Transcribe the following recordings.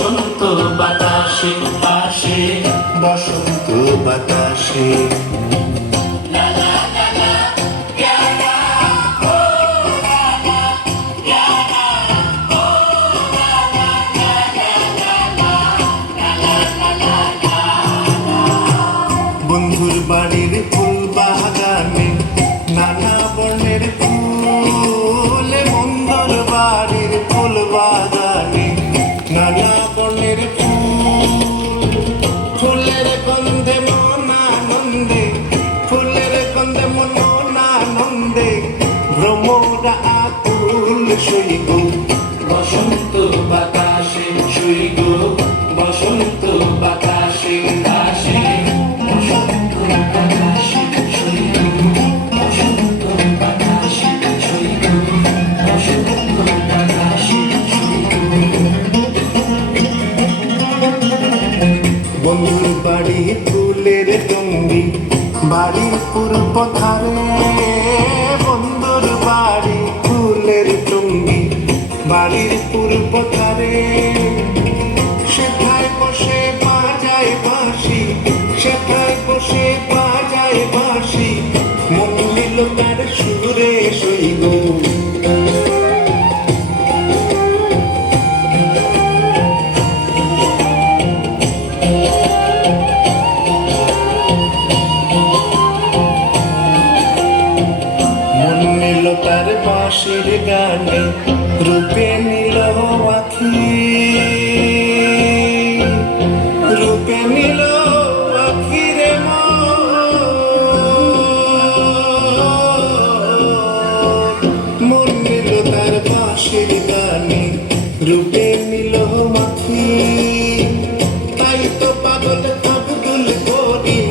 বসন্ত বাতাসে আসে, বসন্ত বাতাসে। বন্ধুর বাড়ির ফুল বাগানে নানা বর্ণের ফুল, বন্ধুর বাড়ির ফুল বাগানে নানা বর্ণের ফুল। ফুলের গন্ধে মন আনন্দে, ফুলের গন্ধে মন আনন্দে, ভ্রমরা আকুল সইব। বসন্ত বাতাসে শুইব, বসন্ত বাতাসে আসে, বসন্ত বাতাসে শুইব, বসন্ত বাতাসে শুইব, বসন্ত বাতাসে শুইব। বন্ধুর বাড়ি ফুলের টঙ্গি, বাড়ির পূর্ব ধারে। বন্ধুর বাড়ি ফুলের টঙ্গি, বাড়ির পূর্ব ধারে। সেথায় বসে বাজায় বাঁশি, সেথায় বসে বাজায় বাঁশি, মন নিল তার সুরে সইব। তার বাঁশির গানে রূপে নিল আখি, রূপে নিল আখি রে মন নিল তার বাঁশির গানে রূপে নিল আখি। তাই তো পাগল আব্দুল করিম,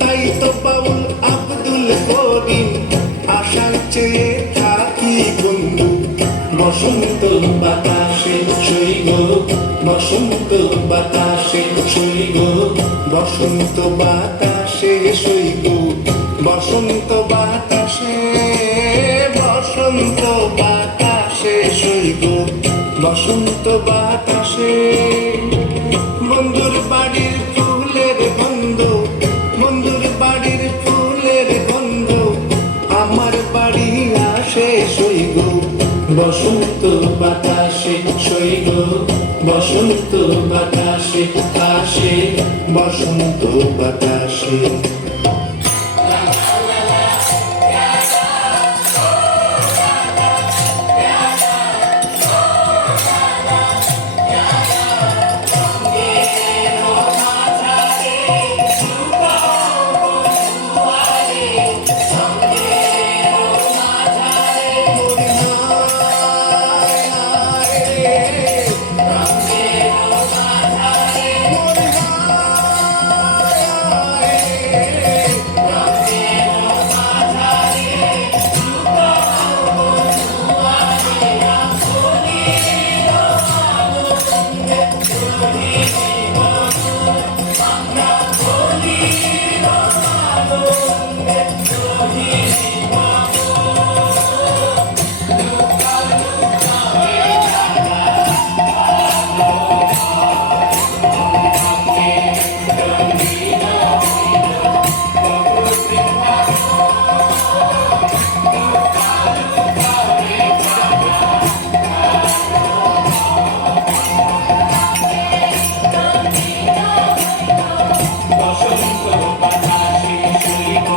তাই তো বাউল আব্দুল করিম, আশার চেয়ে থাকি বন্ধু। বসন্ত বাতাসে শুইব, বসন্ত বাতাসে শুইব, বসন্ত বাতাসে সইব, বসন্ত বাতাসে, বসন্ত বাতাসে সইব, বসন্ত বাতাসে। বন্ধুর বাড়ির ফুলের গন্ধ, বন্ধুর বাড়ির ফুলের গন্ধ, আমার বাড়ি আসে সইব। বসন্ত বাতাসে শুইব, বসন্ত বাতাসে আসে, বসন্ত বাতাসে। বসন্ত বাতাসে শুইব।